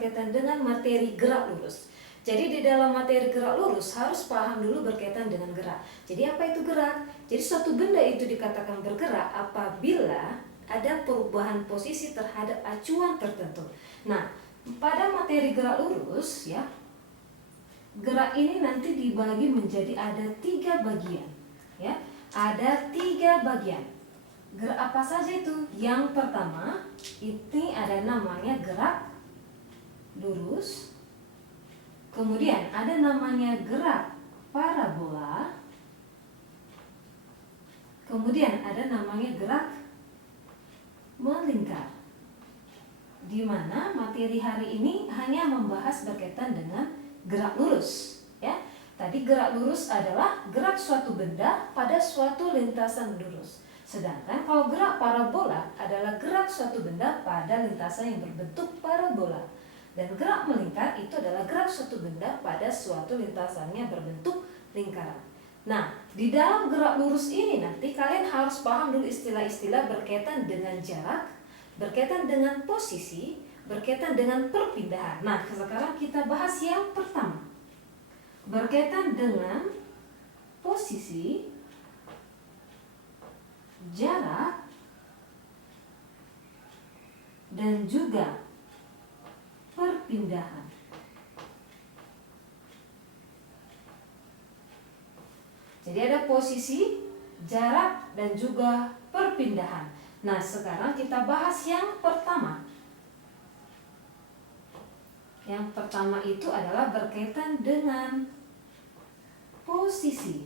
berkaitan dengan materi gerak lurus. Jadi di dalam materi gerak lurus harus paham dulu berkaitan dengan gerak. Jadi apa itu gerak? Jadi suatu benda itu dikatakan bergerak apabila ada perubahan posisi terhadap acuan tertentu. Nah, pada materi gerak lurus ya, gerak ini nanti dibagi menjadi ada 3 bagian. Ya, ada 3 bagian. Gerak apa saja itu? Yang pertama, ini ada namanya gerak lurus. Kemudian ada namanya gerak parabola. Kemudian ada namanya gerak melingkar. Di mana materi hari ini hanya membahas berkaitan dengan gerak lurus, ya. Tadi gerak lurus adalah gerak suatu benda pada suatu lintasan lurus. Sedangkan kalau gerak parabola adalah gerak suatu benda pada lintasan yang berbentuk parabola. Dan gerak melingkar itu adalah gerak suatu benda pada suatu lintasannya berbentuk lingkaran. Nah, di dalam gerak lurus ini nanti kalian harus paham dulu istilah-istilah berkaitan dengan jarak, berkaitan dengan posisi, berkaitan dengan perpindahan. Nah, sekarang kita bahas yang pertama. Berkaitan dengan posisi, jarak, dan juga perpindahan. Jadi ada posisi, jarak, dan juga perpindahan. Nah, sekarang kita bahas yang pertama. Yang pertama itu adalah berkaitan dengan posisi.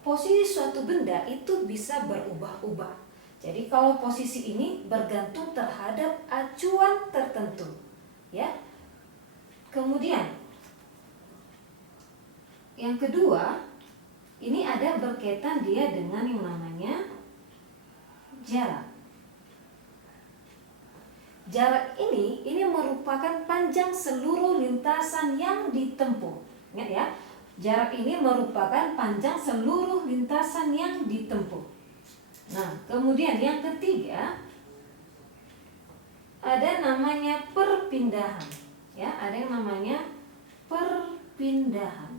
Posisi suatu benda itu bisa berubah-ubah. Jadi kalau posisi ini bergantung terhadap acuan tertentu, ya. Kemudian yang kedua, ini ada berkaitan dia dengan yang namanya jarak. Jarak ini merupakan panjang seluruh lintasan yang ditempuh. Ingat ya, jarak ini merupakan panjang seluruh lintasan yang ditempuh. Nah, kemudian yang ketiga ada namanya perpindahan. Ya, ada yang namanya perpindahan.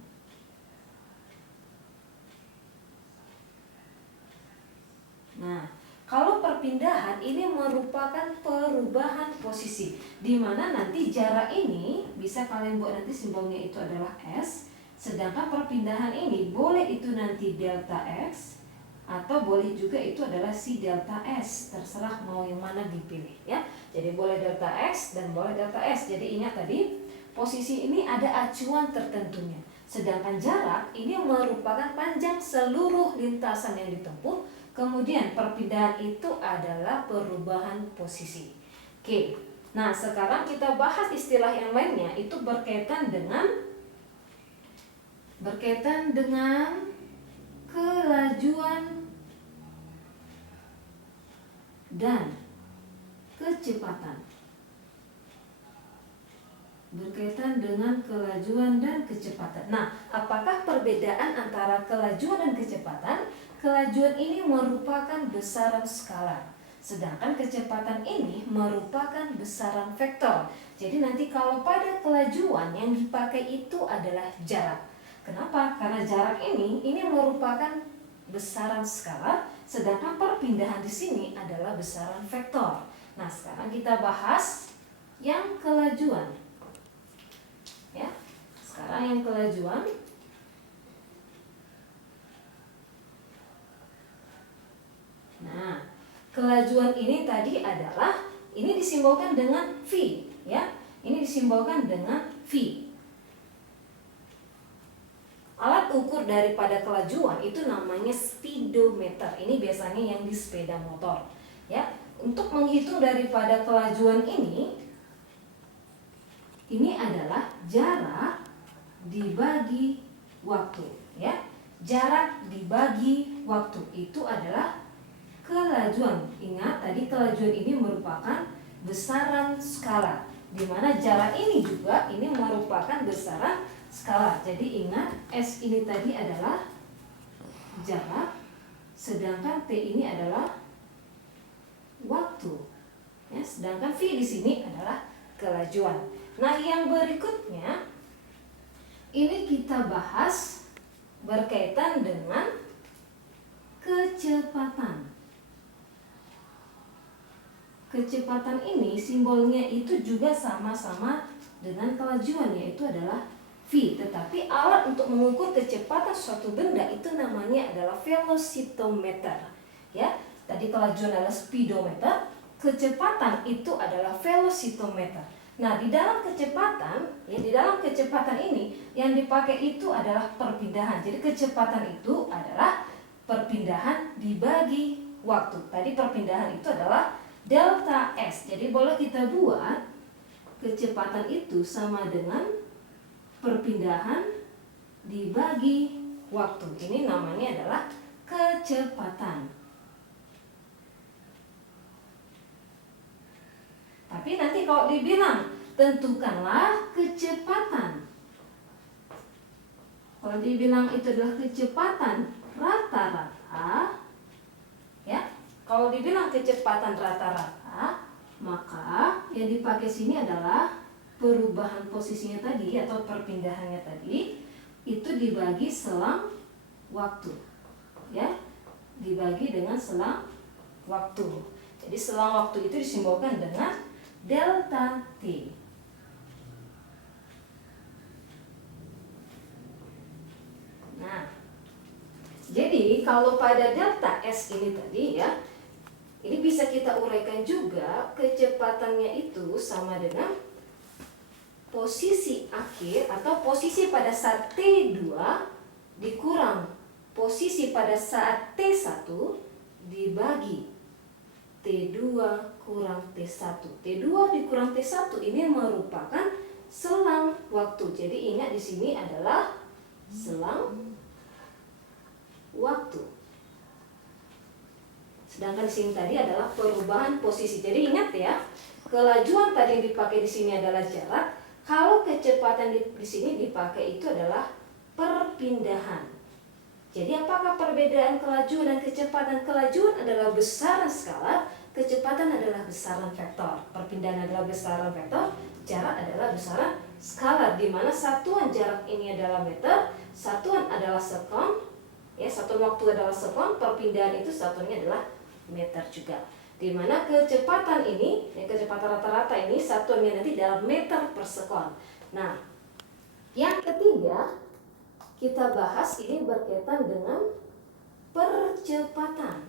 Nah, kalau perpindahan ini merupakan perubahan posisi, di mana nanti jarak ini bisa kalian buat nanti simbolnya itu adalah S, sedangkan perpindahan ini boleh itu nanti delta X atau boleh juga itu adalah si delta S, terserah mau yang mana dipilih ya. Jadi boleh delta X dan boleh delta S. Jadi ingat tadi posisi ini ada acuan tertentunya, sedangkan jarak ini merupakan panjang seluruh lintasan yang ditempuh. Kemudian perpindahan itu adalah perubahan posisi. Oke, nah sekarang kita bahas istilah yang lainnya, itu berkaitan dengan kelajuan dan kecepatan. Berkaitan dengan kelajuan dan kecepatan. Nah, apakah perbedaan antara kelajuan dan kecepatan? Kelajuan ini merupakan besaran skala, sedangkan kecepatan ini merupakan besaran vektor. Jadi nanti kalau pada kelajuan yang dipakai itu adalah jarak. Kenapa? Karena jarak ini merupakan besaran skala, sedangkan perpindahan di sini adalah besaran vektor. Nah, sekarang kita bahas yang kelajuan. Ya, sekarang yang kelajuan. Nah, kelajuan ini tadi adalah ini disimbolkan dengan V, ya. Ini disimbolkan dengan V. Alat ukur daripada kelajuan itu namanya speedometer. Ini biasanya yang di sepeda motor, ya. Untuk menghitung daripada kelajuan ini adalah jarak dibagi waktu, ya. Jarak dibagi waktu itu adalah kelajuan. Ingat tadi kelajuan ini merupakan besaran skala, di mana jarak ini juga merupakan besaran skala. Jadi ingat S ini tadi adalah jarak, sedangkan T ini adalah waktu. Ya, sedangkan V di sini adalah kelajuan. Nah, yang berikutnya ini kita bahas berkaitan dengan kecepatan. Kecepatan ini simbolnya itu juga sama-sama dengan kelajuan, yaitu adalah V. Tetapi alat untuk mengukur kecepatan suatu benda itu namanya adalah velocitometer. Ya, tadi kelajuan adalah speedometer, kecepatan itu adalah velocitometer. Nah, di dalam kecepatan ini yang dipakai itu adalah perpindahan. Jadi kecepatan itu adalah perpindahan dibagi waktu. Tadi perpindahan itu adalah delta S. Jadi boleh kita buat kecepatan itu sama dengan perpindahan dibagi waktu. Ini namanya adalah kecepatan. Tapi nanti kalau dibilang tentukanlah kecepatan, kalau dibilang itu adalah kecepatan rata-rata, ya, kalau dibilang kecepatan rata-rata, maka yang dipakai sini adalah perubahan posisinya tadi atau perpindahannya tadi itu dibagi selang waktu, ya, dibagi dengan selang waktu. Jadi selang waktu itu disimbolkan dengan delta T. Nah, jadi kalau pada delta S ini tadi, ya, ini bisa kita uraikan juga kecepatannya itu sama dengan posisi akhir atau posisi pada saat T2 dikurang posisi pada saat T1 dibagi T2 kurang T1. T2 dikurang T1 ini merupakan selang waktu. Jadi ingat di sini adalah selang waktu. Sedangkan di sini tadi adalah perubahan posisi. Jadi ingat ya, kelajuan tadi yang dipakai di sini adalah jarak. Kalau kecepatan di sini dipakai itu adalah perpindahan. Jadi apakah perbedaan kelajuan dan kecepatan? Kelajuan adalah besaran skala, kecepatan adalah besaran vektor. Perpindahan adalah besaran vektor, jarak adalah besaran skalar, di mana satuan jarak ini adalah meter, satuan adalah sekon, ya, satuan waktu adalah sekon, perpindahan itu satuannya adalah meter juga. Di mana kecepatan ini, ya, kecepatan rata-rata ini satuannya nanti dalam meter per sekon. Nah, yang ketiga kita bahas ini berkaitan dengan percepatan.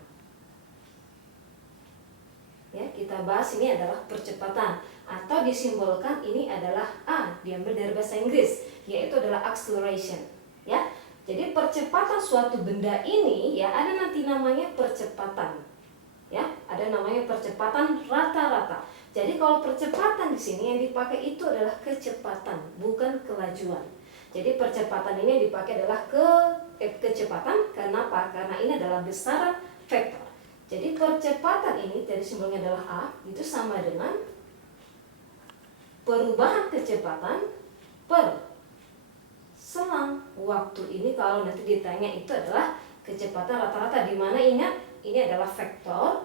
Ya, kita bahas ini adalah percepatan atau disimbolkan ini adalah A, diambil dari bahasa Inggris, yaitu adalah acceleration. Ya, jadi percepatan suatu benda ini, ya, ada nanti namanya percepatan. Ya, ada namanya percepatan rata-rata. Jadi kalau percepatan di sini yang dipakai itu adalah kecepatan, bukan kelajuan. Jadi percepatan ini yang dipakai adalah kecepatan. Kenapa? Karena ini adalah besaran vektor. Jadi percepatan ini dari simbolnya adalah A, itu sama dengan perubahan kecepatan per selang waktu. Ini kalau nanti ditanya itu adalah kecepatan rata-rata, di mana ingat ini adalah vektor,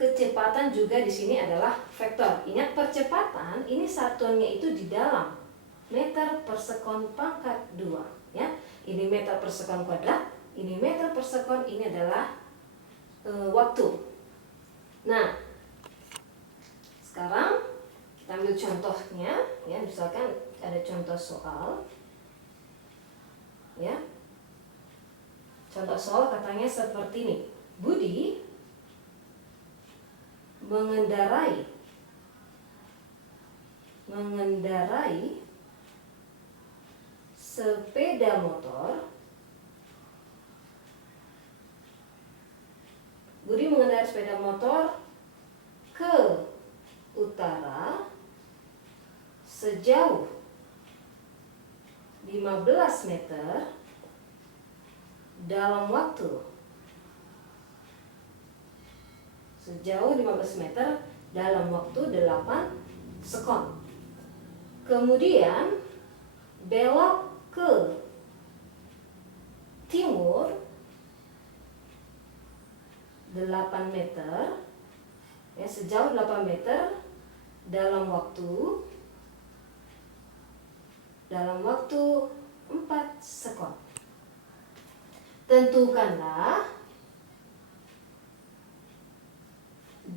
kecepatan juga di sini adalah vektor. Ingat percepatan ini satuannya itu di dalam meter per sekon pangkat 2, ya. Ini meter per sekon kuadrat, ini meter per sekon, ini adalah waktu. Nah, sekarang kita ambil contohnya, ya, misalkan ada contoh soal, ya. Contoh soal katanya seperti ini. Budi mengendarai sepeda motor. Budi mengendarai sepeda motor ke utara sejauh 15 meter dalam waktu sejauh 15 meter dalam waktu 8 sekon. Kemudian belok ke timur 8 meter, ya, sejauh 8 meter dalam waktu 4 sekon. Tentukanlah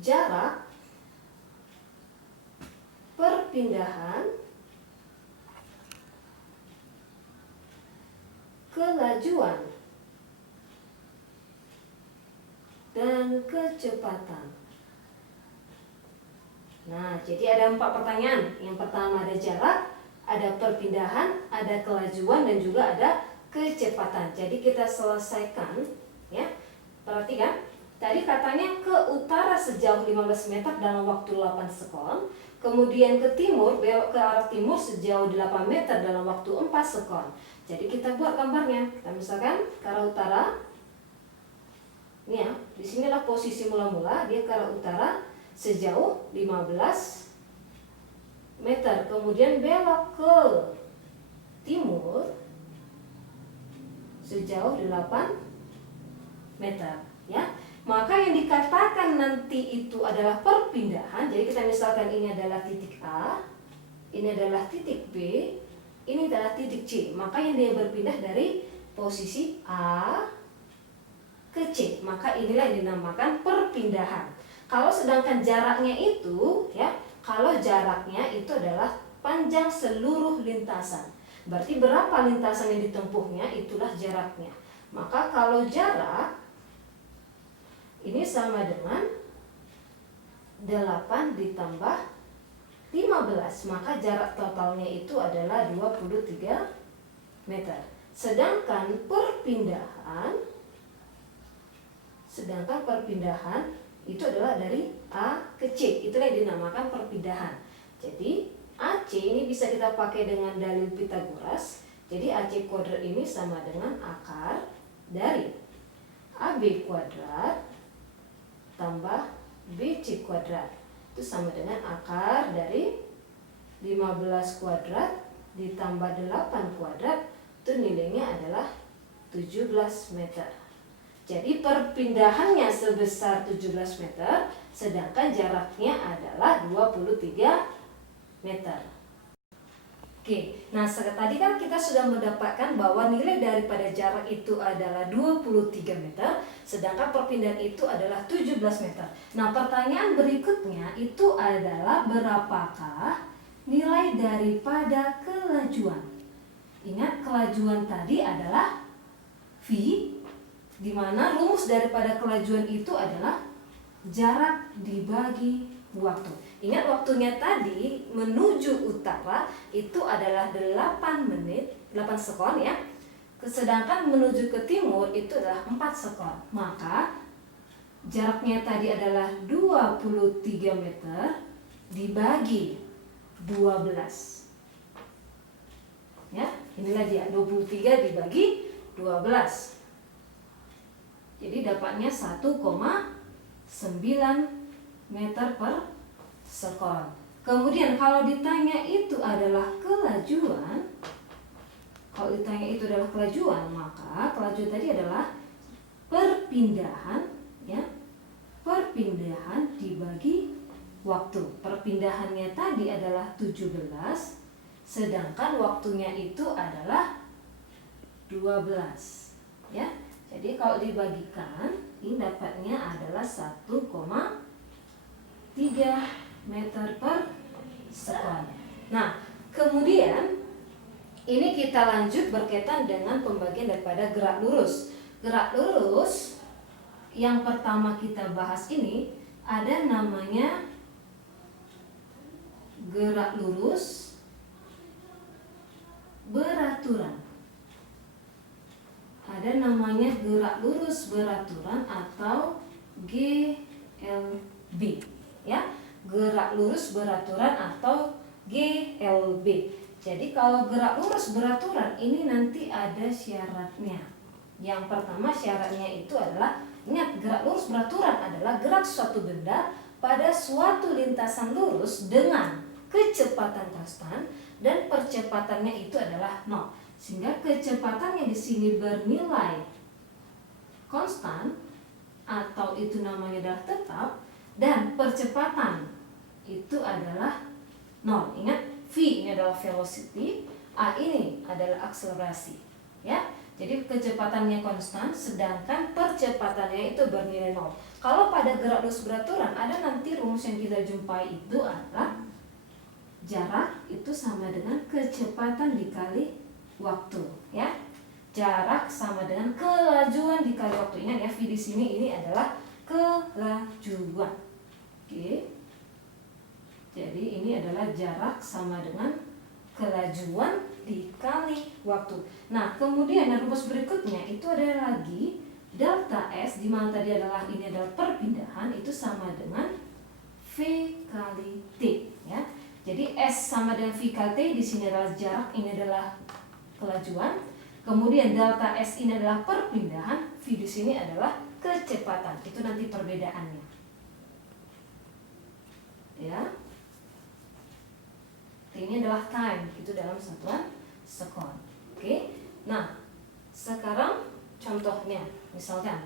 jarak perpindahan kelajuan dan kecepatan. Nah, jadi ada 4 pertanyaan. Yang pertama ada jarak, ada perpindahan, ada kelajuan, dan juga ada kecepatan. Jadi kita selesaikan, ya. Perhatikan, tadi katanya ke utara sejauh 15 meter dalam waktu 8 sekon. Kemudian ke timur, belok ke arah timur sejauh 8 meter dalam waktu 4 sekon. Jadi kita buat gambarnya. Kita misalkan ke arah utara. Ini ya, disinilah posisi mula-mula, dia ke arah utara sejauh 15 meter. Kemudian belok ke timur sejauh 8 meter, ya. Maka yang dikatakan nanti itu adalah perpindahan. Jadi kita misalkan ini adalah titik A, ini adalah titik B, ini adalah titik C. Maka yang dia berpindah dari posisi A ke C, maka inilah yang dinamakan perpindahan. Kalau sedangkan jaraknya itu, ya, kalau jaraknya itu adalah panjang seluruh lintasan. Berarti berapa lintasan yang ditempuhnya, itulah jaraknya. Maka kalau jarak ini sama dengan 8 ditambah 15, maka jarak totalnya itu adalah 23 meter. Sedangkan perpindahan itu adalah dari A ke C. Itulah yang dinamakan perpindahan. Jadi AC ini bisa kita pakai dengan dalil Pythagoras. Jadi AC kuadrat ini sama dengan akar dari AB kuadrat tambah BC kuadrat. Itu sama dengan akar dari 15 kuadrat ditambah 8 kuadrat. Itu nilainya adalah 17 meter. Jadi perpindahannya sebesar 17 meter, sedangkan jaraknya adalah 23 meter. Oke, nah tadi kan kita sudah mendapatkan bahwa nilai daripada jarak itu adalah 23 meter, sedangkan perpindahan itu adalah 17 meter. Nah, pertanyaan berikutnya itu adalah berapakah nilai daripada kelajuan? Ingat, kelajuan tadi adalah V, di mana rumus daripada kelajuan itu adalah jarak dibagi waktu. Ingat, waktunya tadi menuju utara itu adalah 8 menit, 8 sekon, ya. Sedangkan menuju ke timur itu adalah 4 sekon. Maka jaraknya tadi adalah 23 meter dibagi 12. Ya, inilah dia, 23 dibagi 12. Jadi dapatnya 1,9 meter per sekon. Kemudian kalau ditanya itu adalah kelajuan, maka kelajuan tadi adalah perpindahan, ya. Perpindahan dibagi waktu. Perpindahannya tadi adalah 17, sedangkan waktunya itu adalah 12, ya. Jadi kalau dibagikan, ini dapatnya adalah 1,3 meter per sekon. Nah, kemudian ini kita lanjut berkaitan dengan pembagian daripada gerak lurus. Gerak lurus yang pertama kita bahas ini ada namanya gerak lurus beraturan. Ada namanya gerak lurus beraturan atau GLB, ya. Gerak lurus beraturan atau GLB. Jadi kalau gerak lurus beraturan ini nanti ada syaratnya. Yang pertama syaratnya itu adalah, ingat, gerak lurus beraturan adalah gerak suatu benda pada suatu lintasan lurus dengan kecepatan konstan dan percepatannya itu adalah 0. Sehingga kecepatannya di sini bernilai konstan atau itu namanya adalah tetap, dan percepatan itu adalah 0. Ingat, V ini adalah velocity, A ini adalah akselerasi. Ya, jadi kecepatannya konstan, sedangkan percepatannya itu bernilai 0. Kalau pada gerak lurus beraturan, ada nanti rumus yang kita jumpai itu adalah jarak itu sama dengan kecepatan dikali waktu, ya. Jarak sama dengan kelajuan dikali waktu. Ingat ya, V di sini ini adalah kelajuan. Oke. Jadi ini adalah jarak sama dengan kelajuan dikali waktu. Nah, kemudian rumus berikutnya itu ada lagi delta S, di mana tadi adalah ini adalah perpindahan, itu sama dengan V kali T, ya. Jadi S sama dengan V kali T, di sini adalah jarak, ini adalah kelajuan. Kemudian delta S ini adalah perpindahan, V di sini adalah kecepatan. Itu nanti perbedaannya. Ya. T ini adalah time, itu dalam satuan sekon. Oke. Nah, sekarang contohnya, misalkan,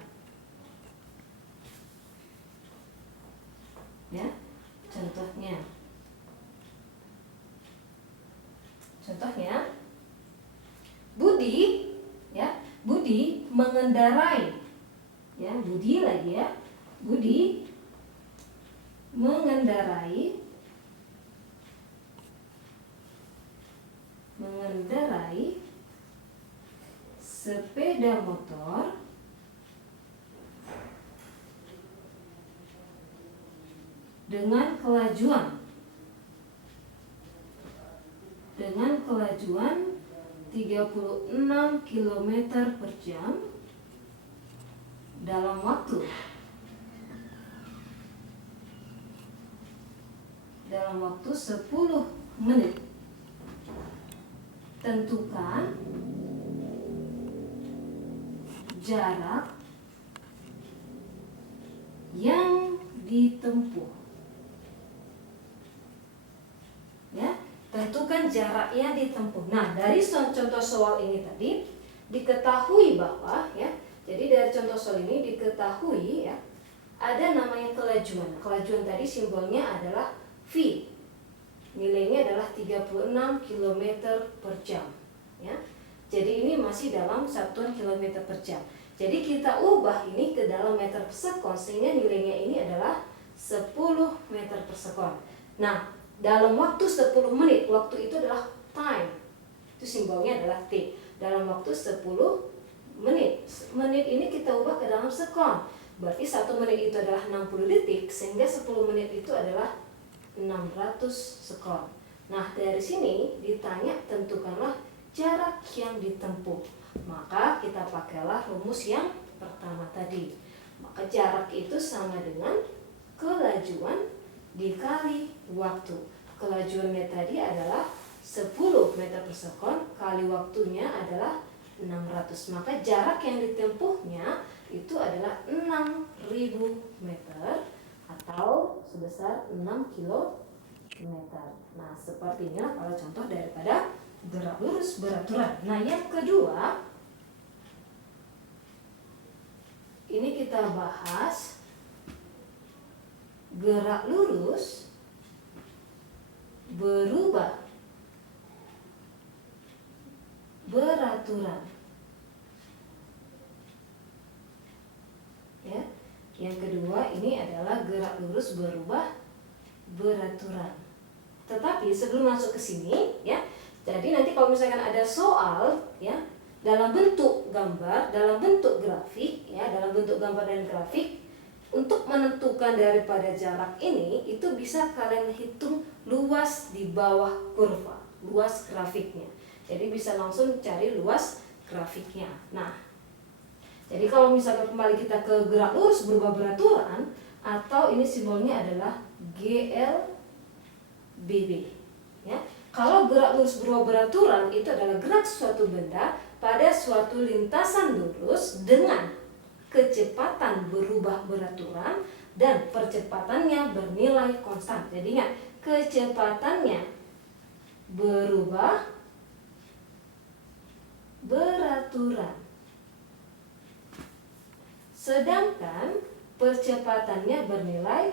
ya, contohnya, Budi, ya, Budi mengendarai, ya, Budi lagi ya, Budi mengendarai sepeda motor dengan kelajuan 36 km per jam dalam waktu 10 menit. Tentukan jarak yang ditempuh. Ya, tentukan jarak yang ditempuh. Nah, dari contoh soal ini tadi diketahui bahwa, ya, jadi dari contoh soal ini diketahui, ya, ada namanya kelajuan. Kelajuan tadi simbolnya adalah V. Nilainya adalah 36 km per jam, ya. Jadi ini masih dalam satuan kilometer per jam. Jadi kita ubah ini ke dalam meter per sekon, sehingga nilainya ini adalah 10 meter per sekon. Nah, dalam waktu 10 menit, waktu itu adalah time. Itu simbolnya adalah T. Dalam waktu 10 menit. Menit ini kita ubah ke dalam sekon. Berarti 1 menit itu adalah 60 detik, sehingga 10 menit itu adalah 600 sekon. Nah, dari sini ditanya tentukanlah jarak yang ditempuh. Maka kita pakailah rumus yang pertama tadi. Maka jarak itu sama dengan kelajuan dikali waktu. Kelajuannya tadi adalah 10 meter per sekon, kali waktunya adalah 600. Maka jarak yang ditempuhnya itu adalah 6.000 meter atau sebesar 6 kilometer. Nah, seperti inilah kalau contoh daripada gerak lurus beraturan. Nah, yang kedua, ini kita bahas gerak lurus berubah beraturan. Ya. Yang kedua ini adalah gerak lurus berubah beraturan. Tetapi sebelum masuk ke sini, ya, jadi nanti kalau misalkan ada soal, ya, dalam bentuk gambar, dalam bentuk grafik, ya, dalam bentuk gambar dan grafik, untuk menentukan daripada jarak ini, itu bisa kalian hitung luas di bawah kurva, luas grafiknya. Jadi bisa langsung cari luas grafiknya. Nah, jadi kalau misalkan kembali kita ke gerak lurus berubah beraturan, atau ini simbolnya adalah GLBB, ya. Kalau gerak lurus berubah beraturan itu adalah gerak suatu benda pada suatu lintasan lurus dengan kecepatan berubah beraturan dan percepatannya bernilai konstan. Jadi ingat, kecepatannya berubah beraturan, sedangkan percepatannya bernilai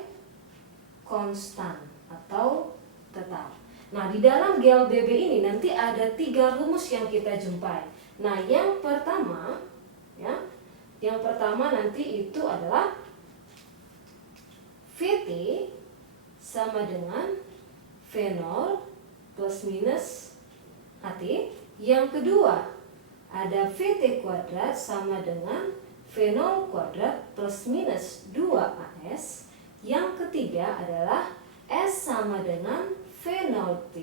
konstan. atau tetap. Nah, di dalam GLBB ini nanti ada 3 rumus yang kita jumpai. Nah, yang pertama nanti itu adalah VT sama dengan V0 plus minus HT. Yang kedua, ada VT kuadrat sama dengan V0 kuadrat plus minus 2AS. Yang ketiga adalah S sama dengan V0T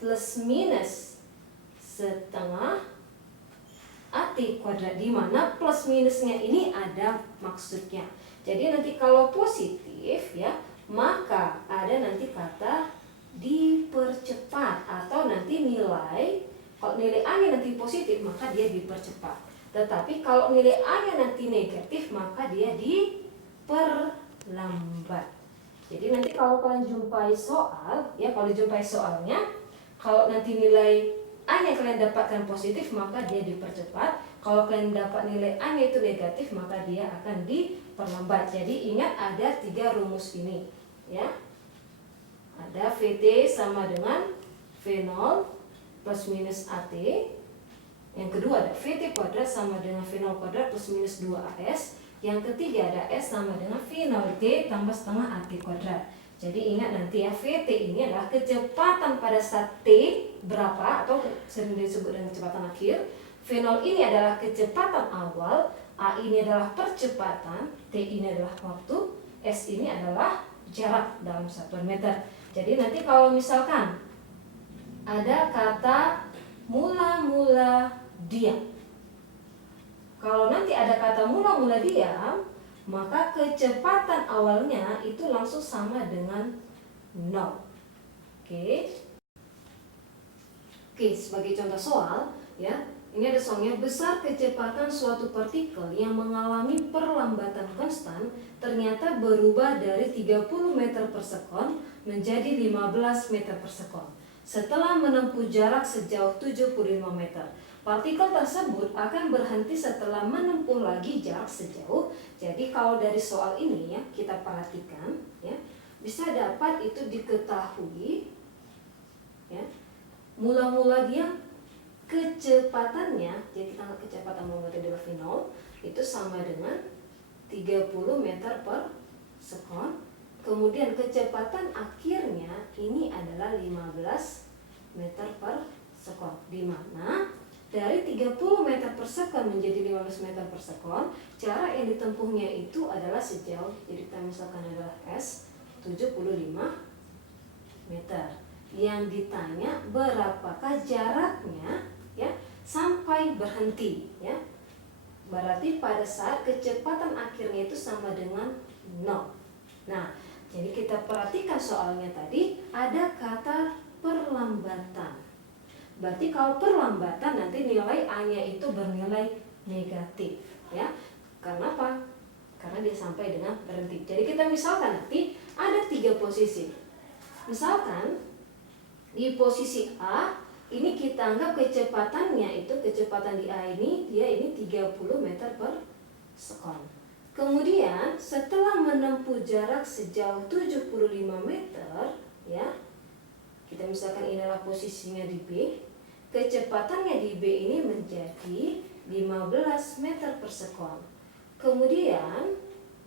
plus minus setengah AT kuadrat, di mana plus minusnya ini ada maksudnya. Jadi nanti kalau positif ya, maka ada nanti kata dipercepat, atau nanti nilai, kalau nilai A-nya nanti positif maka dia dipercepat. Tetapi kalau nilai A-nya nanti negatif maka dia diperlambat. Jadi nanti kalau kalian jumpai soal, ya kalau jumpai soalnya, kalau nanti nilai A-nya kalian dapatkan positif maka dia dipercepat. Kalau kalian dapat nilai A-nya itu negatif maka dia akan diperlambat. Jadi ingat ada 3 rumus ini, ya. Ada VT sama dengan V0 plus minus AT. Yang kedua ada VT kuadrat sama dengan V0 kuadrat plus minus 2AS. Yang ketiga ada S sama dengan V0T tambah setengah AT kuadrat. Jadi ingat nanti ya, VT ini adalah kecepatan pada saat T berapa, atau sering disebut dengan kecepatan akhir. V0 ini adalah kecepatan awal, A ini adalah percepatan, T ini adalah waktu, S ini adalah jarak dalam satuan meter. Jadi nanti kalau misalkan ada kata mula-mula diam, kalau nanti ada kata mula-mula diam, maka kecepatan awalnya itu langsung sama dengan 0. Oke, sebagai contoh soal, ya, ini ada soalnya, besar kecepatan suatu partikel yang mengalami perlambatan konstan ternyata berubah dari 30 meter per sekon menjadi 15 meter per sekon setelah menempuh jarak sejauh 75 meter. Partikel tersebut akan berhenti setelah menempuh lagi jarak sejauh. Jadi kalau dari soal ini ya, kita perhatikan ya, bisa dapat itu diketahui ya. Mula-mula dia kecepatannya, jadi kita anggap kecepatan momentum adalah V0 itu sama dengan 30 meter per sekon. Kemudian kecepatan akhirnya ini adalah 15 meter per sekon, di mana dari 30 meter per sekon menjadi 15 meter per sekon, jarak yang ditempuhnya itu adalah sejauh, jadi kita misalkan adalah S 75 meter. Yang ditanya berapakah jaraknya ya sampai berhenti ya. Berarti pada saat kecepatan akhirnya itu sama dengan 0. Nah, jadi kita perhatikan soalnya tadi ada kata perlambatan. Berarti kalau perlambatan nanti nilai A-nya itu bernilai negatif ya. Karena apa? Karena dia sampai dengan berhenti. Jadi kita misalkan nanti ada 3 posisi. Misalkan di posisi A ini kita anggap kecepatannya itu, kecepatan di A ini dia ini 30 meter per sekon. Kemudian setelah menempuh jarak sejauh 75 meter ya, kita misalkan ini adalah posisinya di B, kecepatannya di B ini menjadi 15 meter per sekon. Kemudian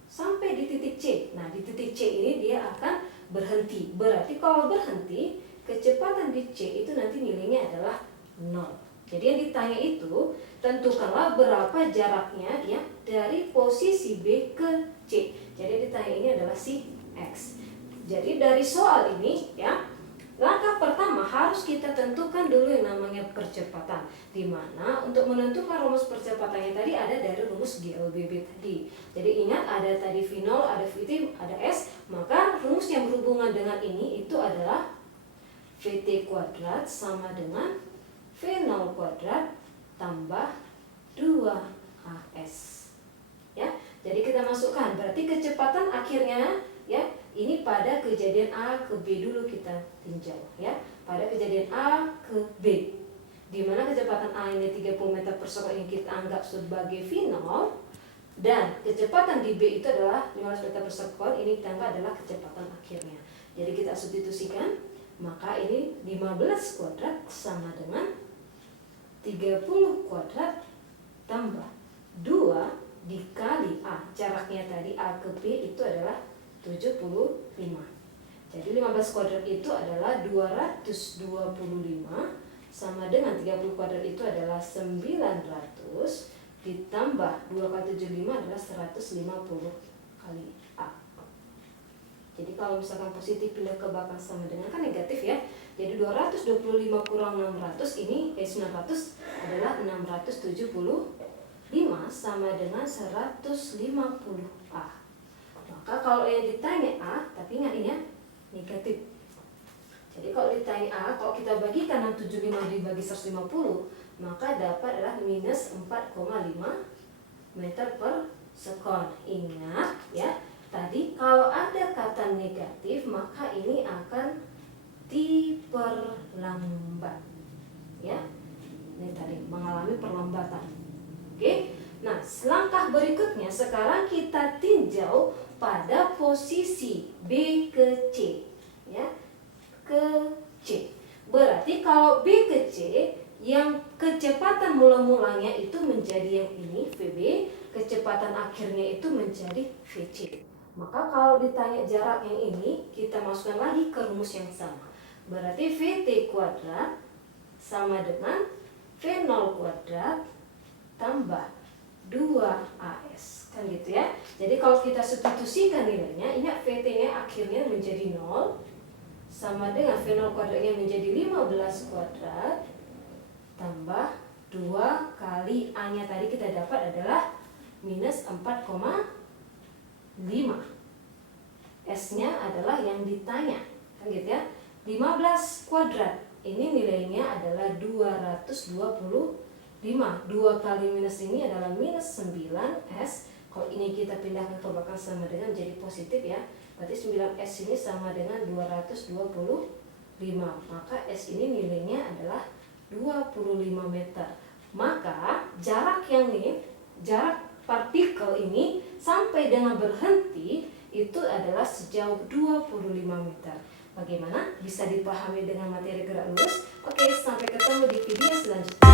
sampai di titik C. Nah, di titik C ini dia akan berhenti. Berarti kalau berhenti, kecepatan di C itu nanti nilainya adalah 0. Jadi yang ditanya itu, tentukanlah berapa jaraknya ya dari posisi B ke C. Jadi ditanya ini adalah si X. Jadi dari soal ini ya, langkah pertama harus kita tentukan dulu yang namanya percepatan. Di mana untuk menentukan rumus percepatannya tadi ada dari rumus GLBB tadi. Jadi ingat ada tadi V0, ada VT, ada S. Maka rumus yang berhubungan dengan ini itu adalah VT kuadrat sama dengan V0 kuadrat tambah 2AS. Ya, jadi kita masukkan, berarti kecepatan akhirnya ya, ini pada kejadian A ke B dulu kita tinjau ya. Pada kejadian A ke B, di mana kecepatan A ini 30 meter per sekon yang kita anggap sebagai V0, dan kecepatan di B itu adalah 15 meter per sekon, ini kita anggap adalah kecepatan akhirnya. Jadi kita substitusikan, maka ini 15 kuadrat sama dengan 30 kuadrat tambah 2 dikali A. Jaraknya tadi A ke B itu adalah 75. Jadi 15 kuadrat itu adalah 225 sama dengan 30 kuadrat itu adalah 900 ditambah 2 kali 75 adalah 150 kali A. Jadi kalau misalkan positif pindah ke belakang sama dengan kan negatif ya. Jadi 225 kurang 600 ini 900 adalah 675 sama dengan 150A. Maka kalau yang ditanya A, tapi ingat ini ya, negatif. Jadi kalau ditanya A, kalau kita bagikan 675 dibagi 150, maka dapat adalah minus 4,5 meter per sekon. Ingat ya, tadi kalau ada kata negatif maka ini akan diperlambat. Ya, ini tadi mengalami perlambatan. Oke, nah langkah berikutnya sekarang kita tinjau pada posisi B ke C. Ya, ke C. Berarti kalau B ke C, yang kecepatan mula-mulanya itu menjadi yang ini VB, kecepatan akhirnya itu menjadi VC. Maka kalau ditanya jarak yang ini, kita masukkan lagi ke rumus yang sama. Berarti VT kuadrat sama dengan V0 kuadrat tambah 2AS. Kan gitu ya. Jadi kalau kita substitusikan nilainya, ingat VT-nya akhirnya menjadi 0 sama dengan V0 kuadratnya menjadi 15 kuadrat tambah 2 kali A-nya tadi kita dapat adalah minus 4,5. S-nya adalah yang ditanya. Kan gitu ya. 15 kuadrat. Ini nilainya adalah 225. 2 kali minus ini adalah minus 9S. Kalau ini kita pindahkan ke belakang sama dengan menjadi positif ya. Berarti 9S ini sama dengan 225. Maka S ini nilainya adalah 25 meter. Maka jarak yang ini, jarak partikel ini sampai dengan berhenti itu adalah sejauh 25 meter. Bagaimana? Bisa dipahami dengan materi gerak lurus? Oke, sampai ketemu di video selanjutnya.